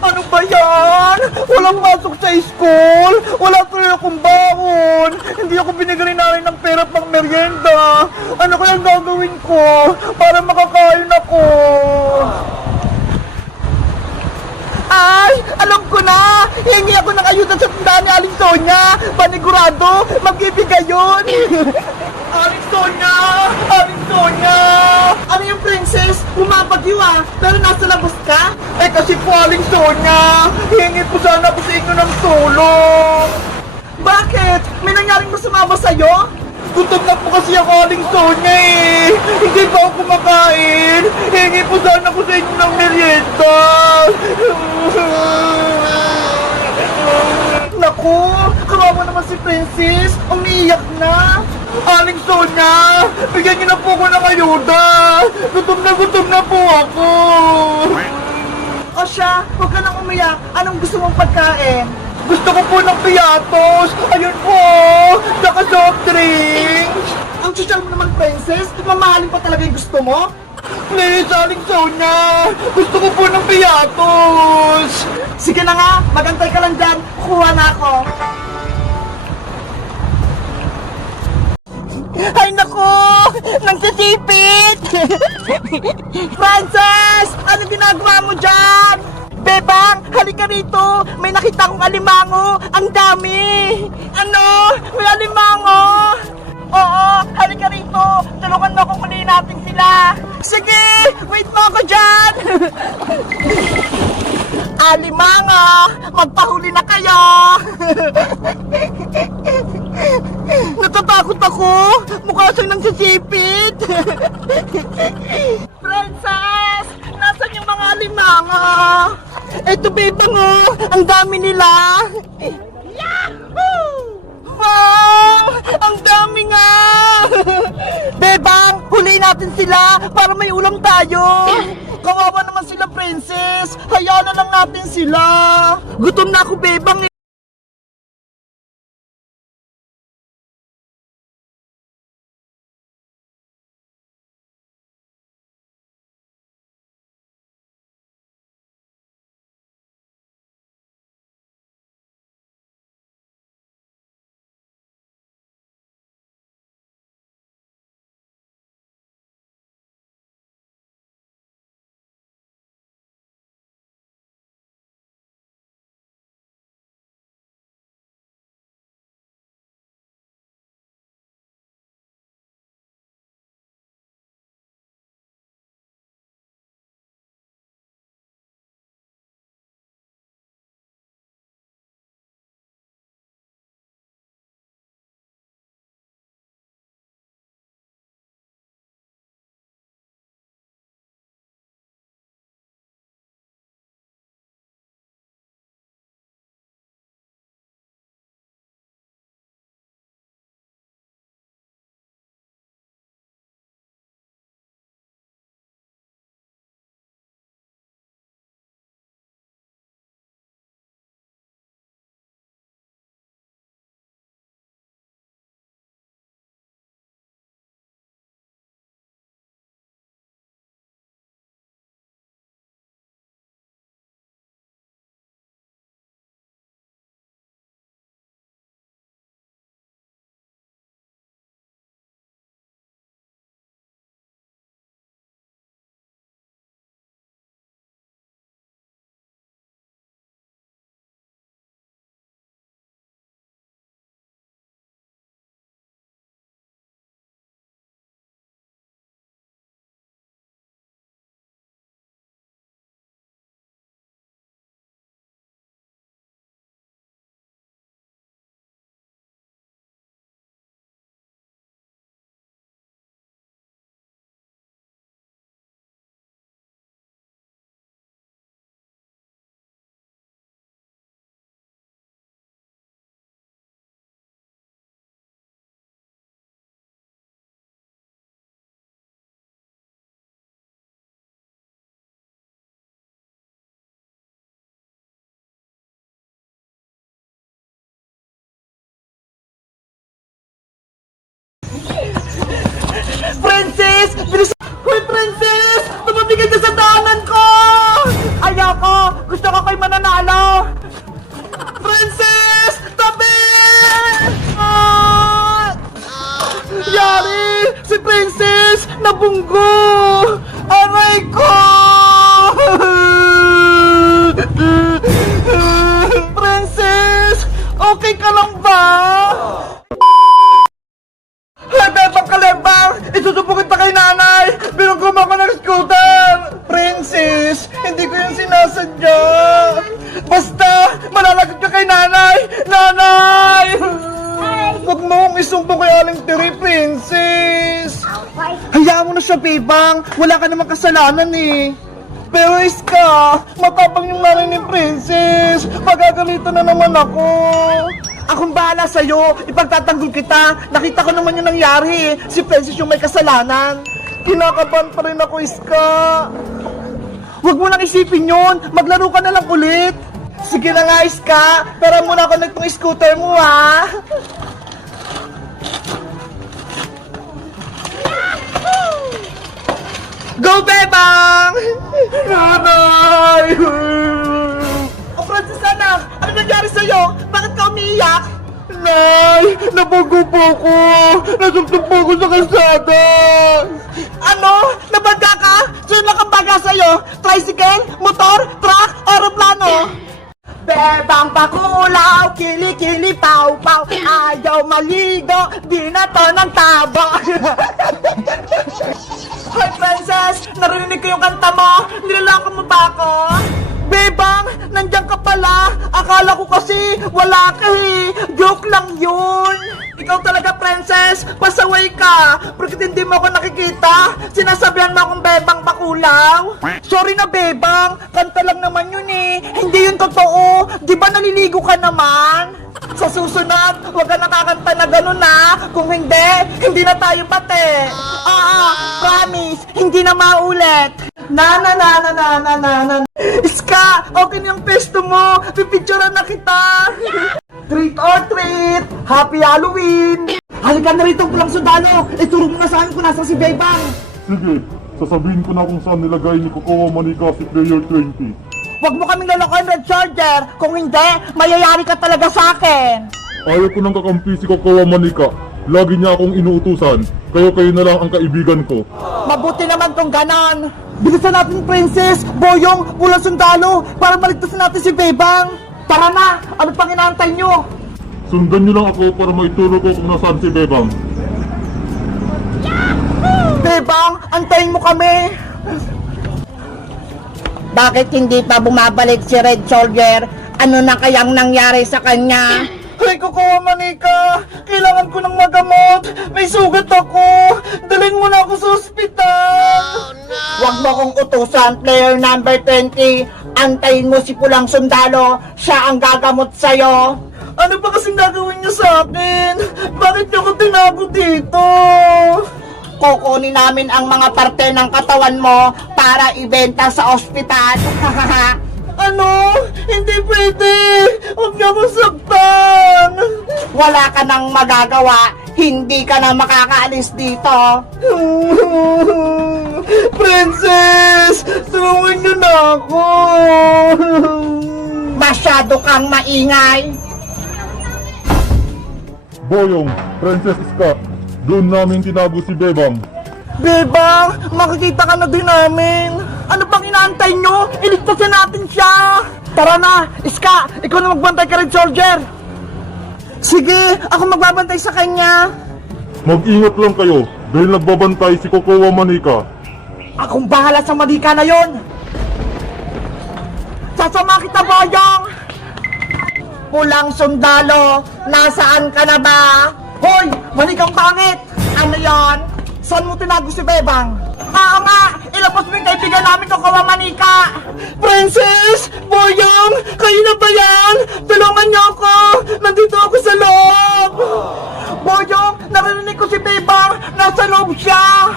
Ano ba yan? Walang pasok sa school. Wala tuloy akong baon. Hindi ako binigyan namin ng pera pang merienda. Ano kaya gagawin ko para makakain ako? Ay, alam ko na! Hingi ako ng ayuda sa tindahan ni Aling Sonia! Panigurado, magbibigay yun! Aling Sonia! Aling Sonia! Ano yung princess? Bumabagyo ah! Pero nasa labas ka? Eh kasi po Aling Sonia! Hingi po sana ako sa inyo ng tulong! Bakit? May nangyaring masama ba sa'yo? Gutom na po kasi ako Aling Sonia eh! Hindi pa ako kumakain! Hingi po sana ako sa inyo ng merienda! Naku! Kawawa naman si Princess! Umiiyak na! Aling Sonia! Bigyan niyo na po ako ng ayuda! Gutom na po ako! O siya, huwag ka nang umiyak! Anong gusto mong pagkain? Gusto ko po ng piatos! Ayun po! Saka soft drinks! Ang social mo naman, Princess! Mamahalin pa talaga yung gusto mo? Please, Aling Sonia! Gusto ko po ng piatos! Sige na nga! Magantay ka lang dyan! Kukuha na ako! Ay naku! Nagsisipit! Frances! Ano ginagawa mo dyan? Bebang! Halika rito! May nakita akong alimango! Ang dami! Ano? May alimango! Oo! Halika rito! Tulungan mo akong kunin natin sila! Sige! Wait mo ako dyan! Alimango! Magpahuli na kayo! Natatakot ako! Mukha siyang nagsisipit! Princess! Nasaan yung mga alimango? Eto, Bebang, oh! Ang dami nila! Yahoo! Wow! Ang dami nga! Bebang, huliin natin sila para may ulam tayo! Kawawa naman sila, Princess! Hayaan na lang natin sila! Gutom na ako, Bebang, eh! Princess! Bilis! Hoy, Princess! Tumabigay ka sa daanan ko! Ay, niyo ako! Gusto ko kayo mananalo! Princess! Tabi! Ah! Yari! Si Princess! Nabunggo! Aray ko! Princess! Okay ka lang ba? Bebang kalembang! Isusubukin pa kay nanay! Binugom ako ng scooter! Princess! Hindi ko yung sinasadya! Basta! Malalagot ka kay nanay! Nanay! Huwag mo akong isumbong kay Aling Tiri, Princess! Hayaan mo na siya, Bebang! Wala ka namang kasalanan eh! Pero Iska, matapang yung nanay ni Princess! Magagalitan na naman ako! Akong bahala sa'yo! Ipagtatanggol kita! Nakita ko naman yung nangyari! Si Princess yung may kasalanan! Kinakabahan pa rin ako, Iska! Huwag mo nang isipin yun! Maglaro ka na lang ulit! Sige na nga, Iska! Pero muna ako nagtong scooter mo, ha! Go, Bebang! Nanay! O, Princess anak! Ano nangyari sa'yo? Bakit ka umiiyak? Nay! Nabago po ko! Nasugtog po ko sa kalsada! Ano? Nabaga ka? Sino nakabaga sa'yo? Tricycle? Motor? Truck? Aeroplano? Bebang pakulaw, kili-kili, paw-paw. Ayaw maligo, di na to ng tabo. Hoy, Princess! Narinig ko yung kanta mo! Nilalako mo ba ako? Bebang! Nandiyan ka pala! Akala ko kasi wala ka eh! Joke lang yun! Ikaw talaga, Princess! Pasaway ka! Porque hindi mo ako nakikita! Sinasabihan mo akong Bebang Bakulaw! Sorry na, Bebang! Kanta lang naman yun eh! Hindi yun totoo! Di ba naliligo ka naman? Sa susunod, huwag ka nakakanta na gano'n na! Kung hindi, hindi na tayo pati! Promise! Hindi na maulit! Na. Iska! Okay na yung pesto mo! Pipicturean na kita! Treat or treat! Happy Halloween! Halika na rito, pulang sundalo! Ituro mo na sa akin kung nasa si Bebang! Sige, sasabihin ko na kung saan nilagay ni Kokowa Manika si Player 20. Huwag mo kaming lalakoy, Red Charger! Kung hindi, mayayari ka talaga sa akin! Ayaw ko nang kakampi si Kokowa Manika. Lagi niya akong inuutusan. Kayo na lang ang kaibigan ko. Mabuti naman kung ganon! Bilisan natin, Princess! Boyong! Pulang sundalo! Para maligtasin natin si Bebang! Tara na! Ano pang inaantay nyo? Sundan niyo lang ako para maituro ko kung nasaan si Bebang. Bebang! Antayin mo kami! Bakit hindi pa bumabalik si Red Soldier? Ano na kayang nangyari sa kanya? Ay, Kokowa Manika! Kailangan ko ng magamot! May sugat ako! Dalhin mo na ako sa ospital! Huwag mo kong utusan, player number 20. Antayin mo si Pulang Sundalo. Siya ang gagamot sa'yo. Ano ba kasing gagawin niyo sa akin? Bakit niyo ko tinago dito? Kukunin namin ang mga parte ng katawan mo para ibenta sa ospital. Ano? Hindi pwede! Huwag niyo akong saktan! Wala ka nang magagawa. Hindi ka na makakaalis dito. Princess! Tulungan niyo na ako! Masyado kang maingay. Boyong, Princess Iska, doon namin tinago si Bebang. Bebang! Makikita ka na din namin! Ano pang inaantay nyo? Iligtasin natin siya! Tara na! Iska! Ikaw na magbantay ka, Red Soldier! Sige! Ako magbabantay sa kanya! Mag-ingat lang kayo dahil nagbabantay si Kokowa Manika. Akong bahala sa Manika na yon! Sasama kita, Boyong! Pulang Sundalo, nasaan ka na ba? Hoy! Manikang pangit! Ano yon? Saan mo tinago si Bebang? Oo nga! Ilabas mo yung kaibigan namin, Kokowa Manika! Princess! Boyong! Kayo na ba yan? Tulungan niyo ako! Nandito ako sa loob! Boyong! Narinig ko si Bebang! Nasa loob siya!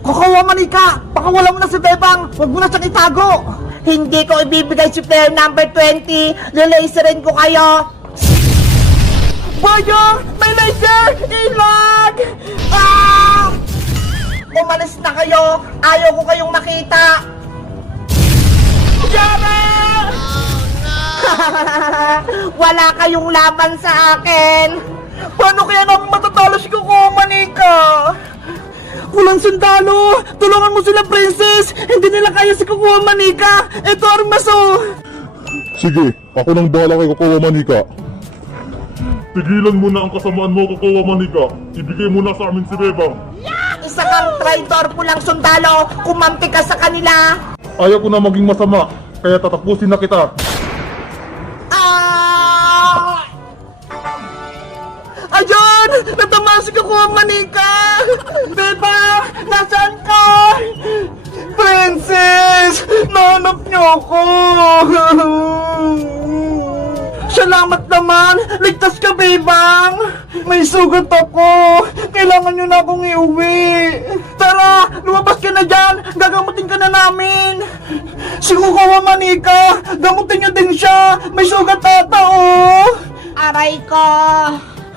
Kokowa Manika! Pakawalan mo na si Bebang! Huwag mo na siyang itago! Hindi ko ibibigay si player number 20! Lalaserin ko kayo! Boyong! May laser! Ilag! Ah! Umalis na kayo! Ayaw ko kayong makita! Yara! Wala kayong laban sa akin. Paano kaya namin matatalo si Coco Manika? Kulang sundalo! Tulungan mo sila, princess! Hindi nila kaya si Coco Manika! Ito, Armaso! Sige, ako nang bahala kay Kokowa Manika. Tigilan mo na ang kasamaan mo, Kokowa Manika. Ibigay mo na sa amin si Bebang. Isa kang traitor pulang sundalo. Kumampi ka sa kanila. Ayaw ko na maging masama, kaya tatapusin na kita. Ah! Ayun! Natamaan si Coco Manika! Beba! Nasaan ka? Princess! Nahanap niyo ako! Salamat naman! Ligtas ka, Bebang! May sugat ako! Kailangan niyo na akong iuwi! Tara! Lumabas ka na dyan! Gagamutin ka na namin! Si Coco Manika! Gamutin niyo din siya! May sugat ata, oh! Aray ko.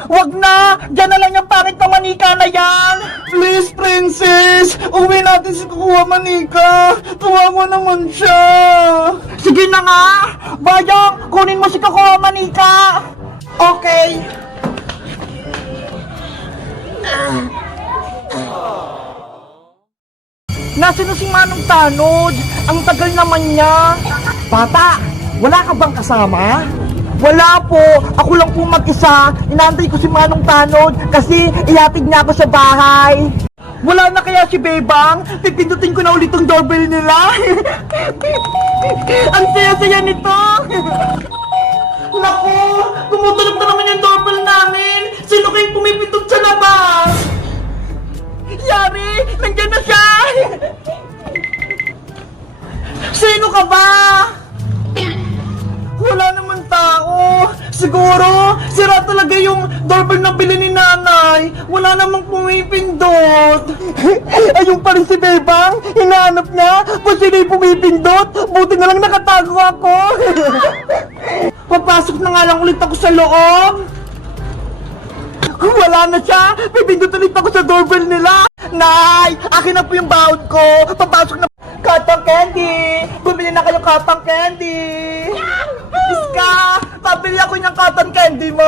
Wag na! Diyan na lang yung pangit na manika na yan! Please, princess! Uwi natin si Kukuha Manika! Kawawa naman siya! Sige na nga! Bayang, kunin mo si Kukuha Manika! Okay! Nasaan na si Manong Tanod? Ang tagal naman niya! Bata, wala ka bang kasama? Wala po! Ako lang po mag-isa! Inaantay ko si Manong Tanod kasi ihatid niya ako sa bahay! Wala na kaya si Bebang? Pipindutin ko na ulit ang doorbell nila! Ang saya-saya nito! Naku! Tumutunog na naman yung doorbell namin! Sino kayong pumipindot sa labas? Yari! Nandiyan na siya! Sino ka ba? Wala naman tao. Siguro, sira talaga yung doorbell na bili ni nanay. Wala namang pumipindot. Ayun pa rin si Bebang. Hinahanap niya. Kung sino yung pumipindot. Buti na lang nakatago ako. Papasok na nga lang ulit ako sa loob. Wala na siya. Pipindot ulit ako sa doorbell nila. Nay, akin na po yung baon ko. Papasok na. Cotton candy! Bumili na kayo cotton candy! Iska! Pabili ako ng cotton candy mo!